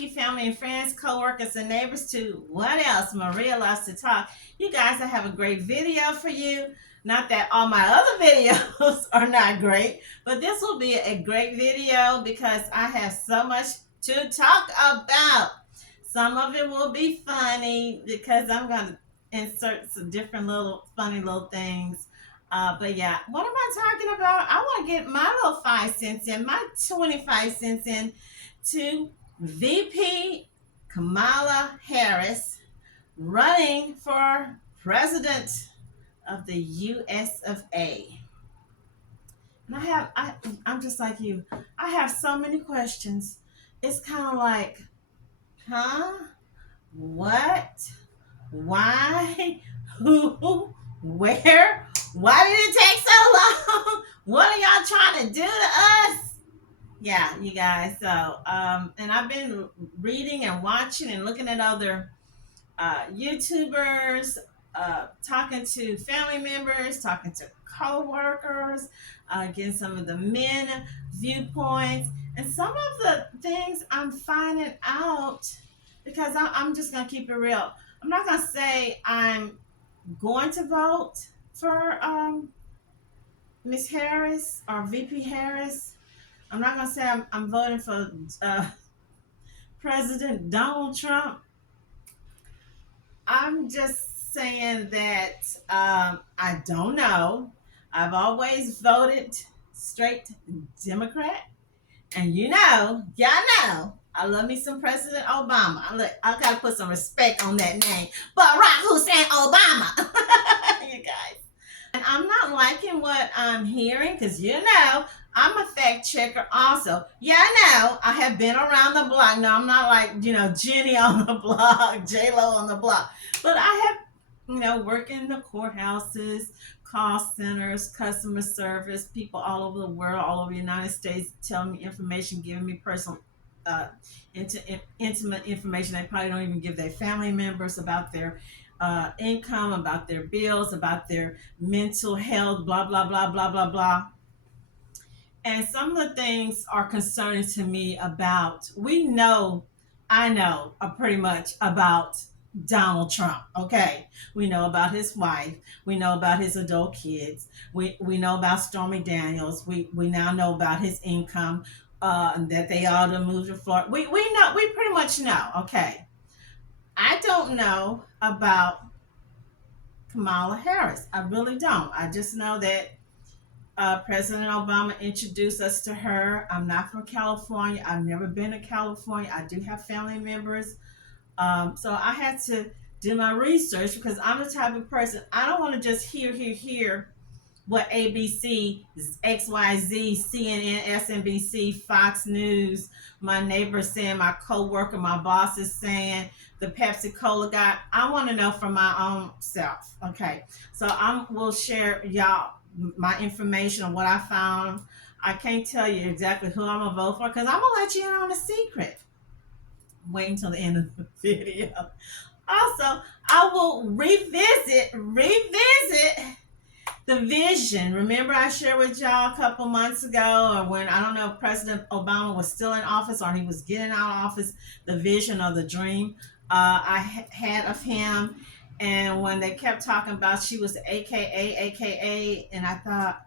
You, family and friends, co-workers and neighbors to what else? Maria loves to talk. You guys, I have a great video for you. Not that all my other videos are not great, but this will be a great video because I have so much to talk about. Some of it will be funny because I'm going to insert some different little funny little things. But yeah, what am I talking about? I want to get my little 5 cents in, my 25 cents in to VP Kamala Harris running for president of the US of A. And I'm just like you. I have so many questions. It's kind of like, huh? What? Why? Who? Where? Why did it take so long? What are y'all trying to do to us? Yeah, you guys. So, and I've been reading and watching and looking at other YouTubers, talking to family members, talking to co-workers, getting some of the men viewpoints, and some of the things I'm finding out because I'm just gonna keep it real. I'm not gonna say I'm going to vote for Miss Harris or VP Harris. I'm not gonna say I'm voting for President Donald Trump. I'm just saying that I don't know. I've always voted straight Democrat, and y'all know, I love me some President Obama. I gotta put some respect on that name, Barack Hussein Obama. You guys. And I'm not liking what I'm hearing because I'm a fact checker also. Yeah, I know I have been around the block. No, I'm not like Jenny on the block, J Lo on the block, but I have work in the courthouses, call centers, customer service, people all over the world, all over the United States, telling me information, giving me personal, uh, intimate information. They probably don't even give their family members about their income, about their bills, about their mental health, blah, blah, blah, blah, blah, blah. And some of the things are concerning to me about, I know pretty much about Donald Trump. Okay. We know about his wife. We know about his adult kids. We know about Stormy Daniels. We now know about his income, that they all to move to Florida. We pretty much know. Okay. I don't know about Kamala Harris. I really don't. I just know that President Obama introduced us to her. I'm not from California. I've never been to California. I do have family members. So I had to do my research because I'm the type of person, I don't want to just hear what ABC, XYZ, CNN, SNBC, Fox News, my neighbor saying, my coworker, my boss is saying, the Pepsi Cola guy. I want to know from my own self. Okay. So will share y'all my information on what I found. I can't tell you exactly who I'm gonna vote for because I'm gonna let you in on a secret. Wait until the end of the video. Also, I will revisit the vision. Remember, I shared with y'all a couple months ago, or when I don't know if President Obama was still in office or he was getting out of office, the vision or the dream I had of him. And when they kept talking about she was AKA, and I thought,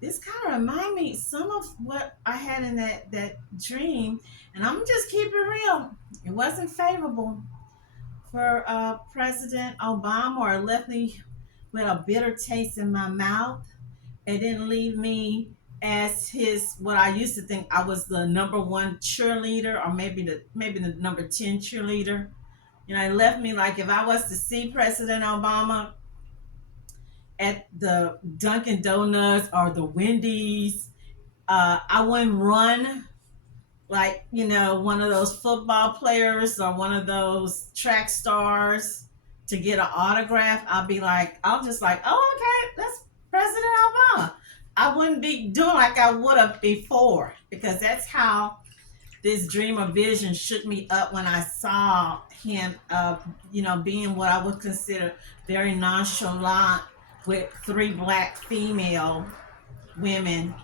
this kind of remind me some of what I had in that dream. And I'm just keep it real. It wasn't favorable for President Obama, or it left me with a bitter taste in my mouth. It didn't leave me as what I used to think I was the number one cheerleader, or maybe the number 10 cheerleader. It left me like if I was to see President Obama at the Dunkin' Donuts or the Wendy's, I wouldn't run like one of those football players or one of those track stars to get an autograph. I'll just like, oh, okay, that's President Obama. I wouldn't be doing like I would have before, because that's how this dream or vision shook me up when I saw him, being what I would consider very nonchalant with 3 black female women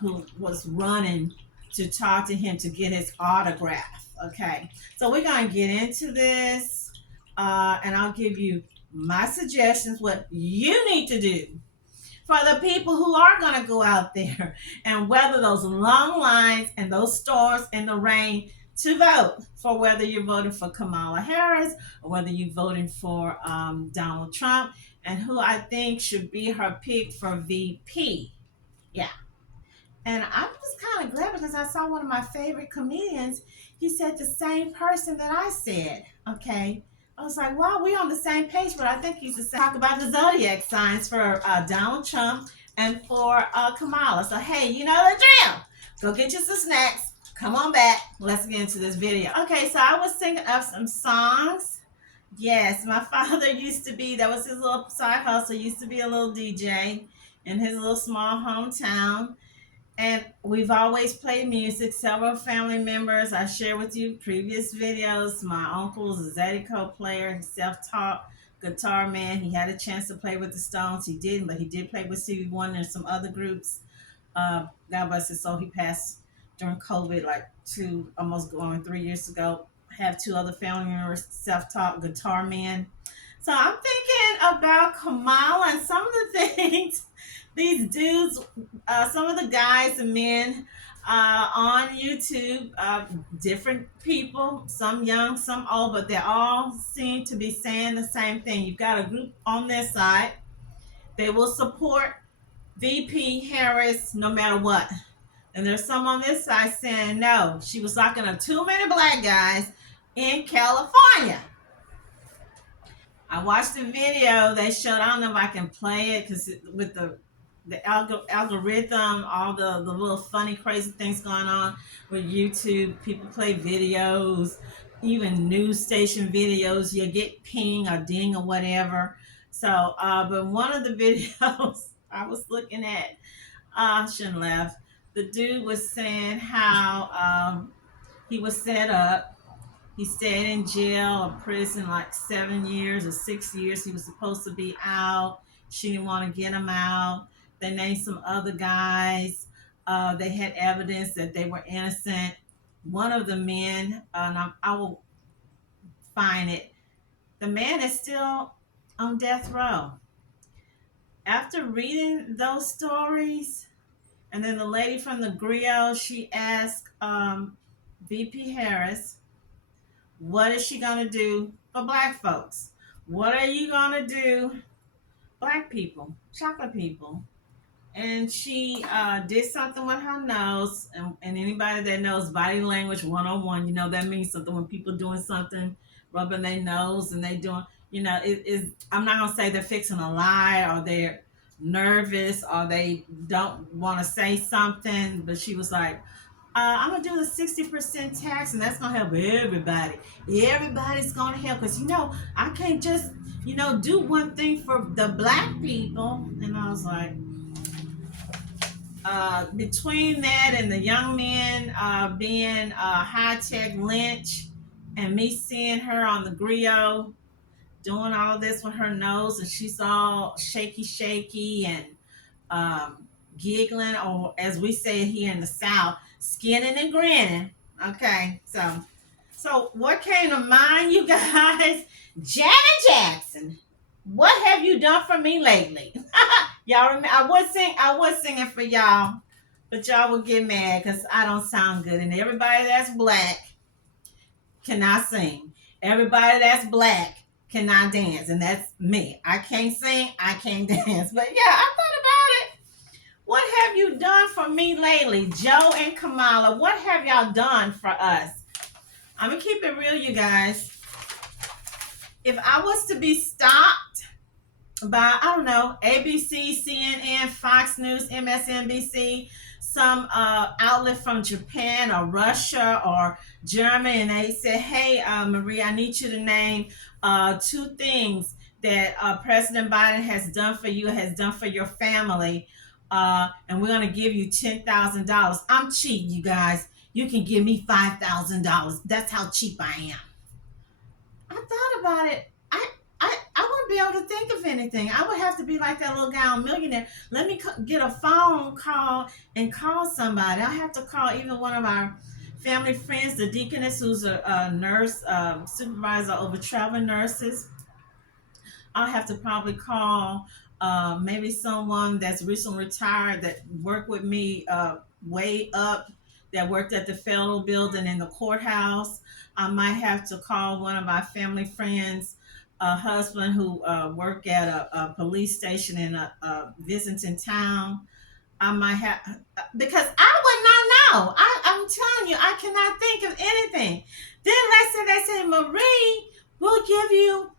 who was running to talk to him to get his autograph. Okay, so we're gonna get into this, and I'll give you my suggestions, what you need to do for the people who are going to go out there and weather those long lines and those storms and the rain to vote for, whether you're voting for Kamala Harris or whether you're voting for Donald Trump, and who I think should be her pick for VP. Yeah. And I was kind of glad because I saw one of my favorite comedians. He said the same person that I said. Okay. I was like, wow, we on the same page, but I think he's the same. Talk about the zodiac signs for Donald Trump and for Kamala. So, hey, you know the drill. Go get you some snacks. Come on back. Let's get into this video. Okay, so I was singing up some songs. Yes, my father used to be, that was his little side hustle, used to be a little DJ in his little small hometown. And we've always played music. Several family members, I share with you previous videos. My uncle was a Zydeco player, self-taught guitar man. He had a chance to play with the Stones. He didn't, but he did play with Stevie Wonder and some other groups. God bless his soul. He passed during COVID, like almost going 3 years ago. I have two other family members, self-taught guitar men. So I'm thinking about Kamala and some of the things these dudes, some of the guys and men on YouTube, different people, some young, some old, but they all seem to be saying the same thing. You've got a group on their side. They will support VP Harris no matter what. And there's some on this side saying no. She was locking up too many black guys in California. I watched the video they showed. I don't know if I can play it because with the algorithm, all the little funny, crazy things going on with YouTube. People play videos, even news station videos. You get ping or ding or whatever. So, but one of the videos I was looking at, I shouldn't laugh. The dude was saying how he was set up. He stayed in jail or prison like 7 years or 6 years. He was supposed to be out. She didn't want to get him out. They named some other guys. They had evidence that they were innocent. One of the men, and I will find it, the man is still on death row. After reading those stories, and then the lady from the griot, she asked VP Harris, what is she going to do for black folks? What are you going to do, black people, chocolate people? And she did something with her nose. And anybody that knows body language 101, you know that means something when people doing something, rubbing their nose and they doing, you know, it is. I'm not going to say they're fixing a lie or they're nervous or they don't want to say something. But she was like, I'm gonna do the 60% tax, and that's gonna help everybody. Everybody's gonna help because I can't just do one thing for the black people. And I was like, between that and the young men being high tech lynch, and me seeing her on the griot doing all this with her nose, and she's all shaky and giggling, or as we say here in the South, skinning and grinning. Okay, so what came to mind, you guys? Janet Jackson, what have you done for me lately? Y'all remember? I was singing for y'all, but y'all will get mad because I don't sound good, and everybody that's black cannot sing. Everybody that's black cannot dance, and that's me. I can't sing, I can't dance. But yeah, I thought about it. What have you done for me lately? Joe and Kamala, what have y'all done for us? I'm going to keep it real, you guys. If I was to be stopped by, I don't know, ABC, CNN, Fox News, MSNBC, some outlet from Japan or Russia or Germany, and they said, hey, Marie, I need you to name 2 things that President Biden has done for you, has done for your family, and we're going to give you $10,000. I'm cheap, you guys. You can give me $5,000. That's how cheap I am. I thought about it. I wouldn't be able to think of anything. I would have to be like that little guy on Millionaire. Let me get a phone call and call somebody. I have to call even one of our family friends, the deaconess who's a nurse, supervisor over traveling nurses. I'll have to probably call maybe someone that's recently retired that worked with me way up, that worked at the federal building in the courthouse. I might have to call one of my family friends, a husband who worked at a police station in a Visiting town. I might have, because I would not know. I'm telling you, I cannot think of anything. Then let's say they say, Marie, we'll give you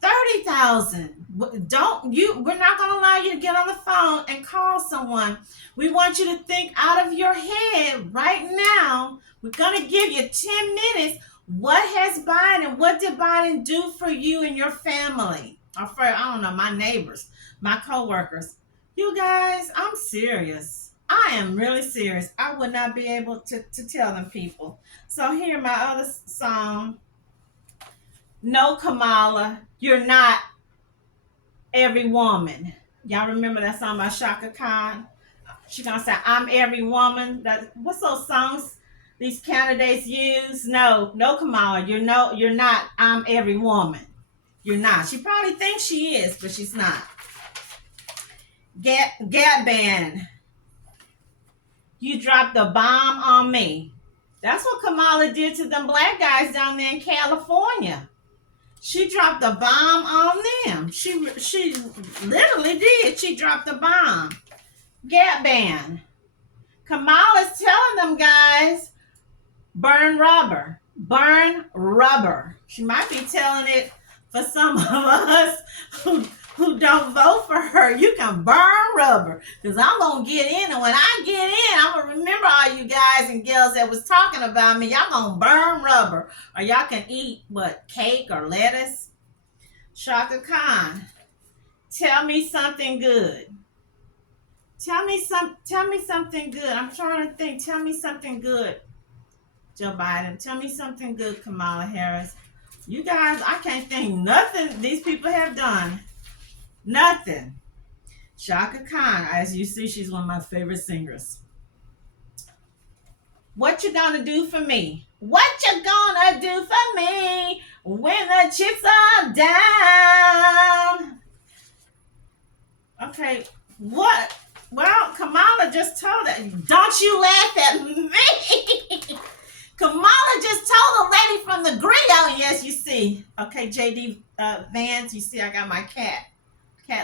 30,000. Don't you, we're not going to allow you to get on the phone and call someone. We want you to think out of your head right now. We're going to give you 10 minutes. What has Biden, what did Biden do for you and your family? Or for, I don't know, my neighbors, my coworkers. You guys, I'm serious. I am really serious. I would not be able to tell them people. So here, my other song. No, Kamala, you're not every woman. Y'all remember that song by Shaka Khan? She gonna say, "I'm every woman." That what's those songs these candidates use? No, no, Kamala, you're not. I'm every woman. You're not. She probably thinks she is, but she's not. Get banned. You dropped the bomb on me. That's what Kamala did to them black guys down there in California. She dropped a bomb on them. She literally did. She dropped a bomb. Gap ban. Kamala's telling them guys, burn rubber. Burn rubber. She might be telling it for some of us who don't vote for her. You can burn rubber. Because I'm going to get in. And when I get in, I'm going to remember all you guys and girls that was talking about me. Y'all going to burn rubber. Or y'all can eat, what, cake or lettuce? Shaka Khan, tell me something good. Tell me something good. I'm trying to think. Tell me something good, Joe Biden. Tell me something good, Kamala Harris. You guys, I can't think nothing these people have done. Nothing. Shaka Khan, as you see, she's one of my favorite singers. What you gonna do for me? What you gonna do for me when the chips are down? Okay, what? Well, Kamala just told that. Don't you laugh at me. Kamala just told a lady from the grill. Yes, you see. Okay, JD Vans, you see I got my cat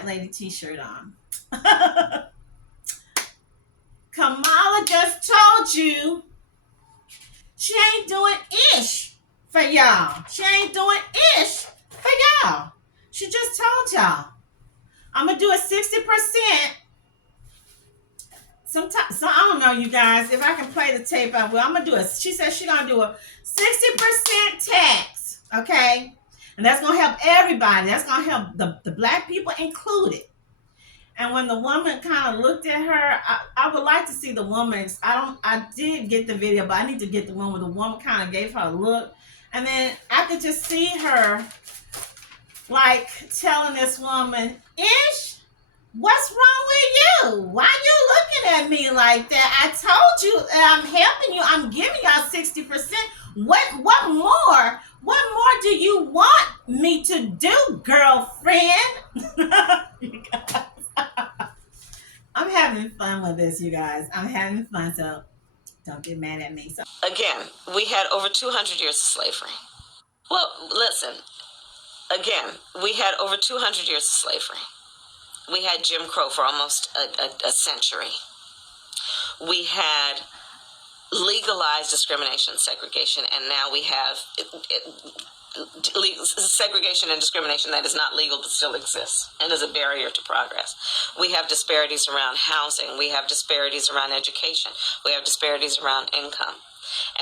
lady t-shirt on. Kamala just told you she ain't doing ish for y'all. She ain't doing ish for y'all. She just told y'all. I'm going to do a 60%. Sometimes, so I don't know, you guys. If I can play the tape, I will. I'm going to do it. She said she's going to do a 60% tax. Okay? And that's going to help everybody. That's going to help the black people included. And when the woman kind of looked at her, I would like to see the woman. I did get the video, but I need to get the one where the woman kind of gave her a look. And then I could just see her like telling this woman, Ish, what's wrong with you? Why you looking at me like that? I told you I'm helping you. I'm giving y'all 60%. What more? What more do you want me to do, girlfriend? You guys. I'm having fun with this, you guys. I'm having fun, so don't get mad at me. So again, we had over 200 years of slavery. Well, listen. Again, we had over 200 years of slavery. We had Jim Crow for almost a century. We had legalized discrimination and segregation, and now we have segregation and discrimination that is not legal but still exists and is a barrier to progress. We have disparities around housing. We have disparities around education. We have disparities around income.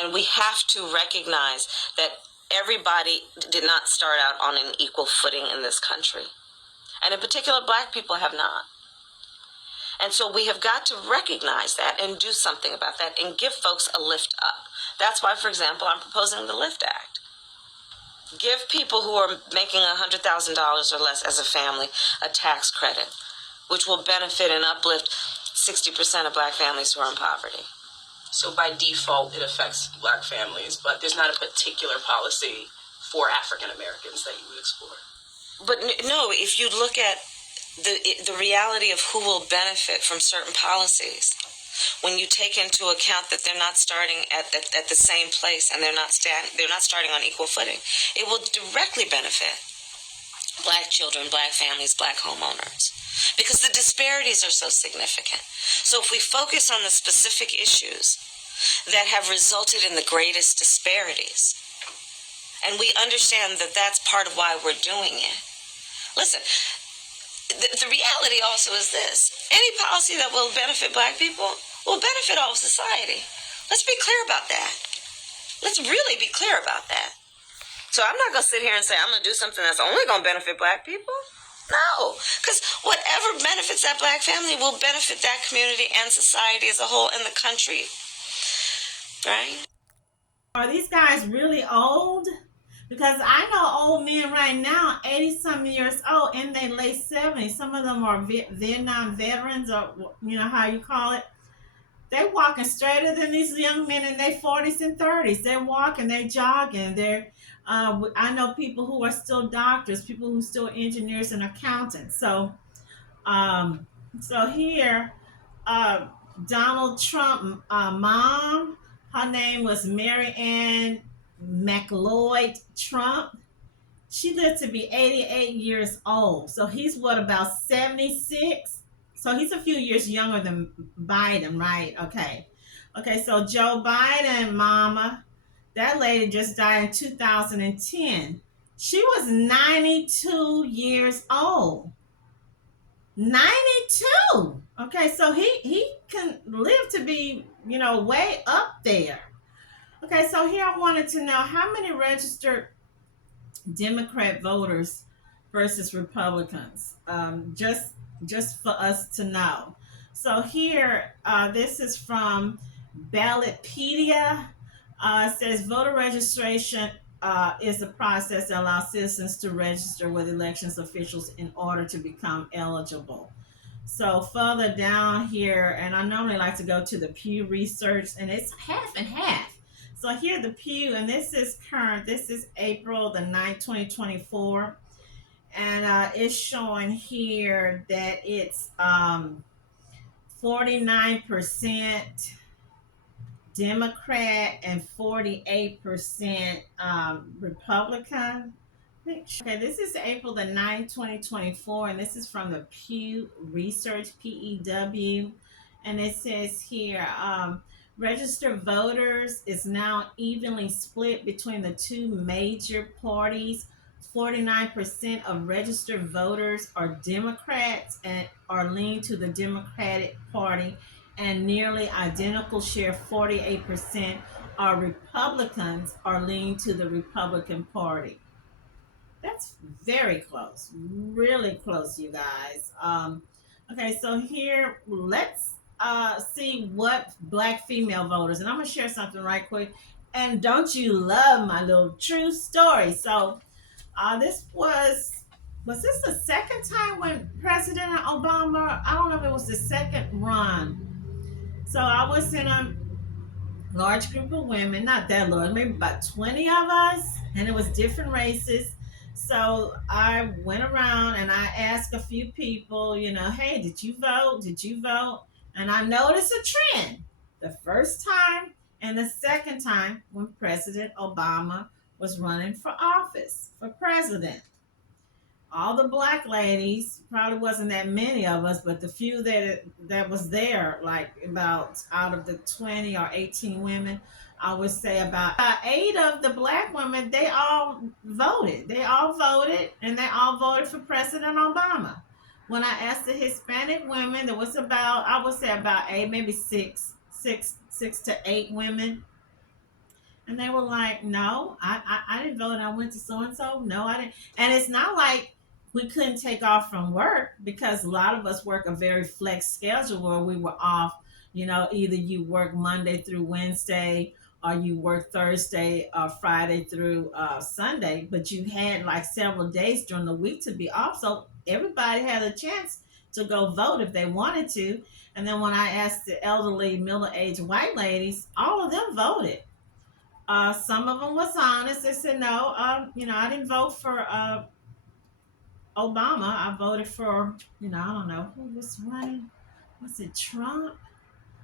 And we have to recognize that everybody did not start out on an equal footing in this country. And in particular, black people have not. And so we have got to recognize that and do something about that and give folks a lift up. That's why, for example, I'm proposing the LIFT Act. Give people who are making $100,000 or less as a family a tax credit, which will benefit and uplift 60% of black families who are in poverty. So by default, it affects Black families, but there's not a particular policy for African Americans that you would explore. But no, if you look at the reality of who will benefit from certain policies, when you take into account that they're not starting at the same place and they're not starting on equal footing, it will directly benefit Black children, Black families, Black homeowners, because the disparities are so significant. So if we focus on the specific issues that have resulted in the greatest disparities, and we understand that that's part of why we're doing it. Listen, the reality also is this: any policy that will benefit Black people will benefit all of society. Let's be clear about that. Let's really be clear about that. So I'm not going to sit here and say I'm going to do something that's only going to benefit Black people. No, because whatever benefits that Black family will benefit that community and society as a whole and the country. Right? Are these guys really old? Because I know old men right now, 80 some years old, in their late 70s. Some of them are Vietnam veterans, or you know how you call it. They're walking straighter than these young men in their 40s and 30s. They're walking, they're jogging. I know people who are still doctors, people who are still engineers and accountants. Um, so here, uh, Donald Trump, mom, her name was Mary Ann McLeod Trump. She lived to be 88 years old. So he's what, about 76? So he's a few years younger than Biden, right? Okay. Okay, so Joe Biden, mama, that lady just died in 2010. She was 92 years old. 92. Okay, so he can live to be, way up there. Okay, so here I wanted to know how many registered Democrat voters versus Republicans. Just for us to know. So here, this is from Ballotpedia. It says voter registration is the process that allows citizens to register with elections officials in order to become eligible. So further down here, and I normally like to go to the Pew Research, and it's half and half. So here the Pew, and this is current. This is April the 9th, 2024. And it's showing here that it's 49% Democrat and 48% Republican. Okay, this is April the 9th, 2024, and this is from the Pew Research, PEW. And it says here, registered voters is now evenly split between the two major parties. 49% of registered voters are Democrats and are leaning to the Democratic Party, and nearly identical share, 48%, are Republicans, are leaning to the Republican Party. That's very close, really close, you guys. Okay, so here let's see what Black female voters, and I'm gonna share something right quick. And don't you love my little true story? So this was this the second time when President Obama? I don't know if it was the second run. So I was in a large group of women, not that large, maybe about 20 of us, and it was different races. So I went around and I asked a few people, hey, did you vote? Did you vote? And I noticed a trend. The first time and the second time when President Obama was running for office, for president, all the Black ladies, probably wasn't that many of us, but the few that was there, like about out of the 20 or 18 women, I would say about 8 of the Black women, they all voted. They all voted, and they all voted for President Obama. When I asked the Hispanic women, there was about, I would say about 8, maybe six to 8 women, and they were like, no, I didn't vote. I went to so and so. No, I didn't. And it's not like we couldn't take off from work, because a lot of us work a very flex schedule where we were off. Either you work Monday through Wednesday, or you work Thursday or Friday through Sunday, but you had like several days during the week to be off. So everybody had a chance to go vote if they wanted to. And then when I asked the elderly, middle-aged white ladies, all of them voted. Some of them was honest. They said, no, I didn't vote for Obama. I voted for, I don't know who was running. Was it Trump?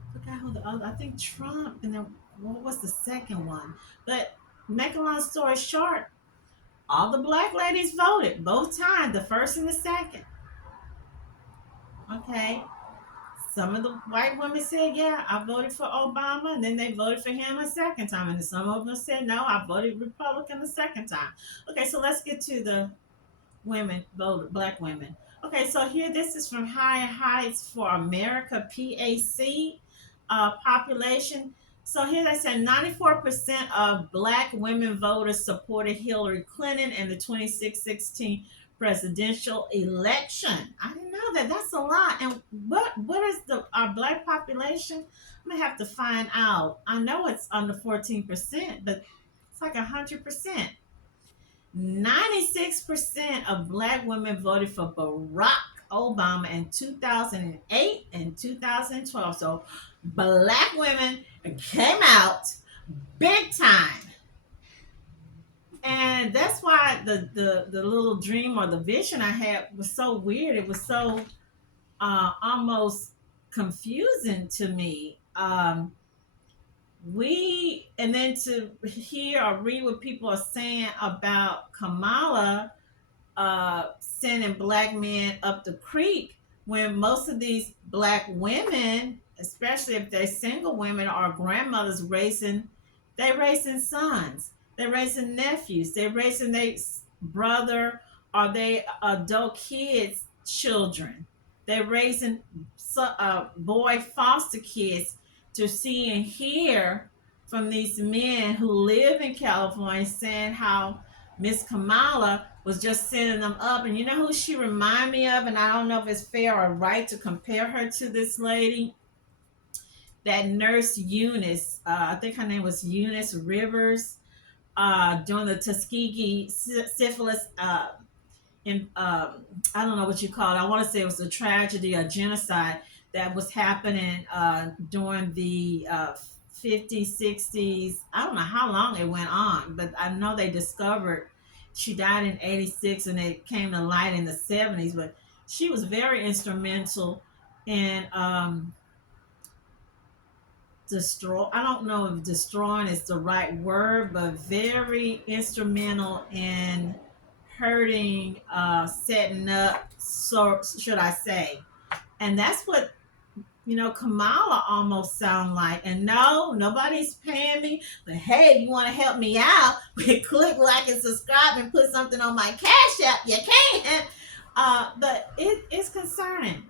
I forgot who the other. I think Trump, and then what was the second one? But make a long story short, all the black ladies voted both times, the first and the second. Okay. Some of the white women said, yeah, I voted for Obama, and then they voted for him a second time. And some of them said, no, I voted Republican the second time. Okay, so let's get to the women voted, black women. Okay, so here this is from Higher Heights for America PAC population. So here they said 94% of black women voters supported Hillary Clinton in the 2016 presidential election. I didn't know that. That's a lot. And what is the our black population? I'm gonna have to find out. I know it's under 14%, but it's like 100%. 96% of black women voted for Barack Obama in 2008 and 2012. So black women came out big time. And that's why the little dream or the vision I had was so weird. It was so almost confusing to me. And then to hear or read what people are saying about Kamala sending black men up the creek when most of these black women, especially if they're single women or grandmothers they're raising sons, they're raising nephews, they're raising their brother or they adult kids children, they're raising boy foster kids to see and hear from these men who live in California saying how Miss Kamala was just sending them up. And you know who she reminded me of? And I don't know if it's fair or right to compare her to this lady. That nurse Eunice, I think her name was Eunice Rivers, during the Tuskegee syphilis in I don't know what you call it. I want to say it was a tragedy or genocide that was happening during the 50s, 60s. I don't know how long it went on, but I know they discovered she died in 86 and it came to light in the 70s. But she was very instrumental in I don't know if destroying is the right word, but very instrumental in hurting, setting up, so should I say. And that's what Kamala almost sound like. And no, nobody's paying me. But hey, if you want to help me out, click like and subscribe and put something on my Cash App. You can. But it's concerning.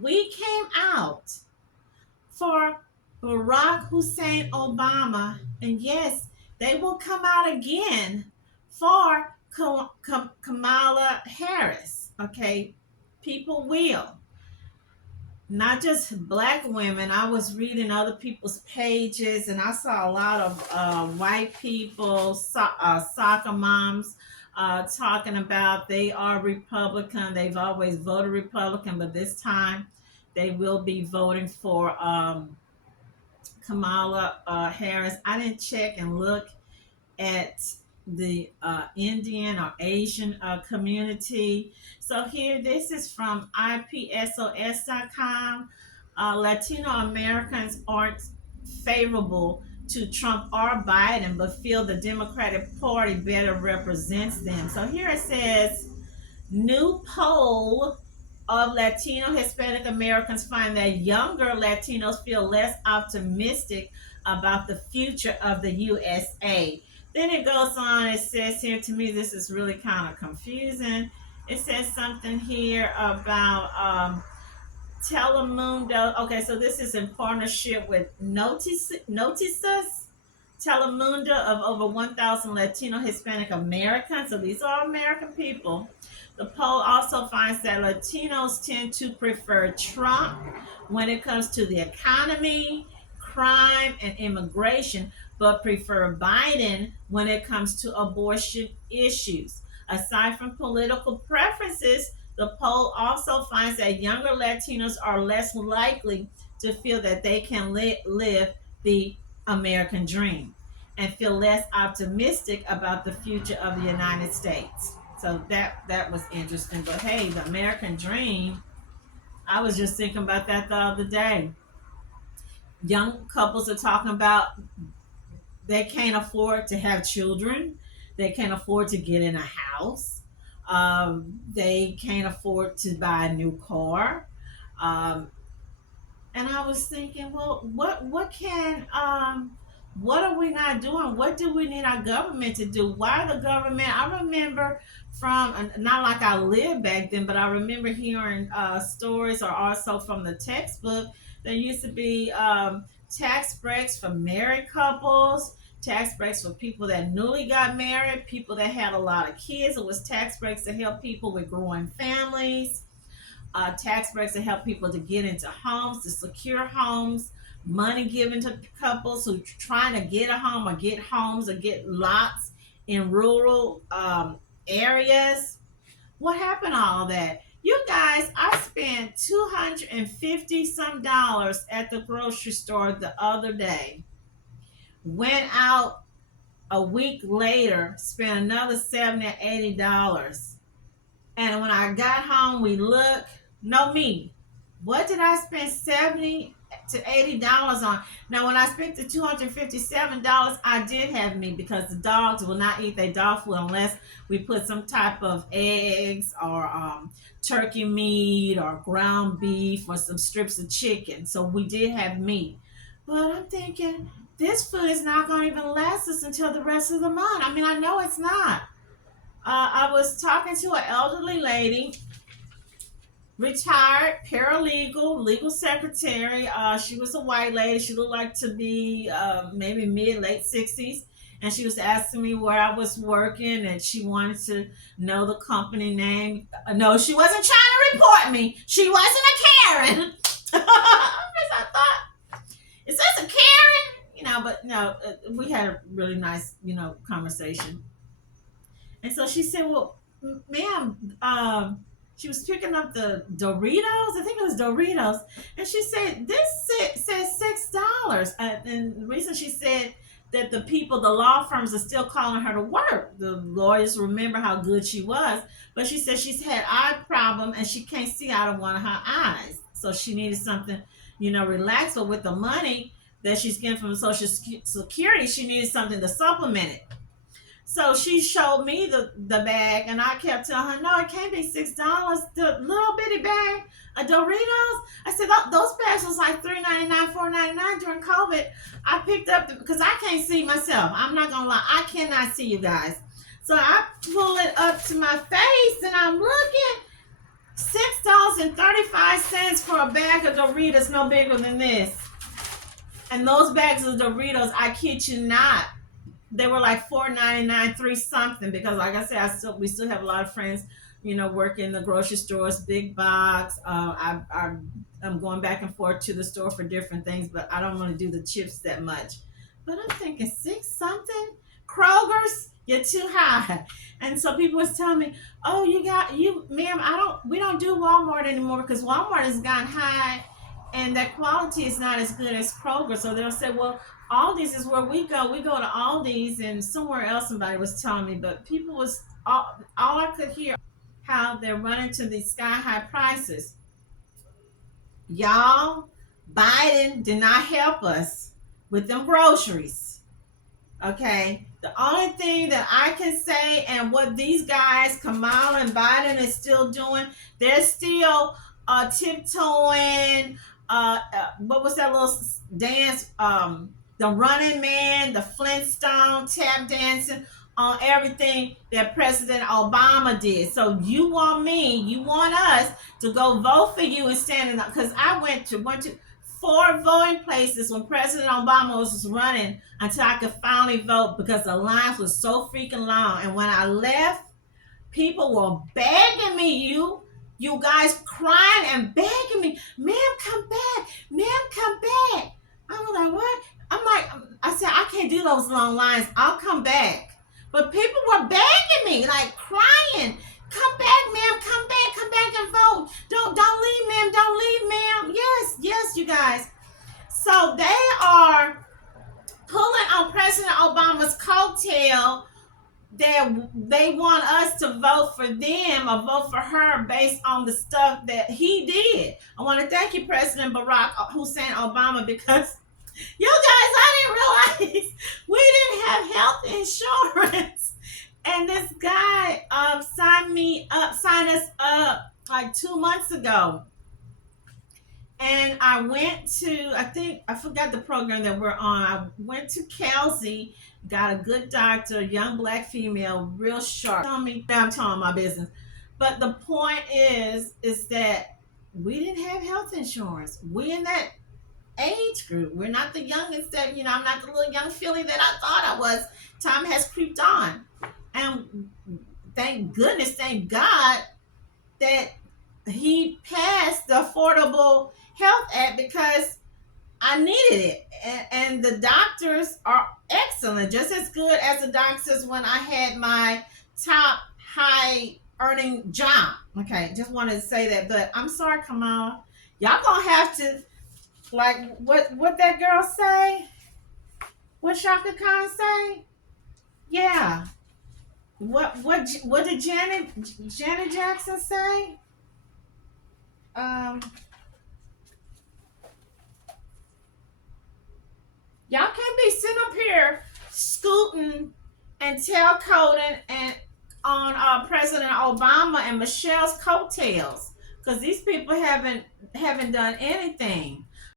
We came out for Barack Hussein Obama, and yes, they will come out again for Kamala Harris. Okay, people will. Not just black women. I was reading other people's pages, and I saw a lot of white people, soccer moms, talking about they are Republican. They've always voted Republican, but this time they will be voting for Kamala Harris. I didn't check and look at the Indian or Asian community. So here, this is from IPSOS.com. Latino Americans aren't favorable to Trump or Biden, but feel the Democratic Party better represents them. So here it says, new poll of Latino Hispanic Americans find that younger Latinos feel less optimistic about the future of the USA. Then it goes on, it says here, to me, this is really kind of confusing. It says something here about Telemundo. Okay, so this is in partnership with Noticias Telemundo of over 1,000 Latino Hispanic Americans. So these are American people. The poll also finds that Latinos tend to prefer Trump when it comes to the economy, crime, and immigration, but prefer Biden when it comes to abortion issues. Aside from political preferences, The poll also finds that younger Latinos are less likely to feel that they can live the American dream and feel less optimistic about the future of the United States. So that was interesting. But hey, the American dream, I was just thinking about that the other day. Young couples are talking about they can't afford to have children. They can't afford to get in a house. They can't afford to buy a new car. Um, and I was thinking, well, what are we not doing? What do we need our government to do? Why the government? I remember from not like I lived back then, but I remember hearing stories, or also from the textbook. There used to be tax breaks for married couples, tax breaks for people that newly got married, people that had a lot of kids. It was tax breaks to help people with growing families, tax breaks to help people to get into homes, to secure homes, money given to couples who trying to get a home or get homes or get lots in rural areas. What happened to all that? You guys, I spent $250 some dollars at the grocery store the other day. Went out a week later, spent another $70 or $80. And when I got home, we looked. No me. What did I spend $70 to $80 on? Now, when I spent the $257, I did have meat because the dogs will not eat their dog food unless we put some type of eggs or turkey meat or ground beef or some strips of chicken. So we did have meat. But I'm thinking this food is not going to even last us until the rest of the month. I mean, I know it's not. I was talking to an elderly lady, retired paralegal, legal secretary. She was a white lady. She looked like to be maybe mid late 60s, and she was asking me where I was working, and she wanted to know the company name. No, she wasn't trying to report me. She wasn't a Karen. I thought, is this a Karen? But no, we had a really nice, conversation. And so she said, "Well, ma'am, she was picking up the Doritos. I think it was Doritos, and she said this says $6." And the reason she said that the law firms are still calling her to work. The lawyers remember how good she was, but she said she's had eye problem and she can't see out of one of her eyes, so she needed something, relaxed. But with the money that she's getting from Social Security, she needed something to supplement it. So she showed me the bag, and I kept telling her, "No, it can't be $6. The little bitty bag of Doritos." I said, "Those bags was like $3.99, $4.99 during COVID." I picked up because I can't see myself. I'm not gonna lie, I cannot see you guys. So I pull it up to my face, and I'm looking. $6.35 for a bag of Doritos, no bigger than this. And those bags of Doritos, I kid you not, they were like $4.99, three something. Because, like I said, we still have a lot of friends, work in the grocery stores, big box. I'm going back and forth to the store for different things, but I don't want to do the chips that much. But I'm thinking six something, Kroger's, you're too high. And so people was telling me, "Oh, ma'am, we don't do Walmart anymore because Walmart has gone high, and that quality is not as good as Kroger." So they'll say, "Well, Aldi's is where we go. We go to Aldi's," and somewhere else somebody was telling me, but people was all I could hear how they're running to these sky high prices. Y'all, Biden did not help us with them groceries. Okay, the only thing that I can say, and what these guys, Kamala and Biden, is still doing, they're still tiptoeing. What was that little dance? The Running Man, the Flintstone, tap dancing on everything that President Obama did. So you want us to go vote for you and stand up? Because I went to four voting places when President Obama was running until I could finally vote because the lines were so freaking long. And when I left, people were begging me, you guys crying and begging me, "Ma'am, come back, ma'am, come back." I was like, "What?" I said, "I can't do those long lines. I'll come back." But people were begging me, like crying, "Come back, ma'am, come back you guys. So they are pulling on President Obama's coattail that they want us to vote for them or vote for her based on the stuff that he did. I want to thank you, President Barack Hussein Obama, because you guys, I didn't realize we didn't have health insurance. And this guy signed us up like 2 months ago. And I went to, I forgot the program that we're on. I went to Kelsey, got a good doctor, young black female, real sharp. Tell me, I'm telling my business. But the point is that we didn't have health insurance. We in that age group. We're not the youngest that, I'm not the little young filly that I thought I was. Time has creeped on. And thank goodness, thank God that he passed the Affordable Health Act because I needed it. And the doctors are excellent, just as good as the doctors when I had my top high earning job. Okay, just wanted to say that. But I'm sorry, Kamala. Y'all gonna have to, like, what that girl say? What Shaka Khan say? Yeah. What did Janet Jackson say? Y'all can't be sitting up here scooting and tailcoating and on President Obama and Michelle's coattails, because these people haven't done anything.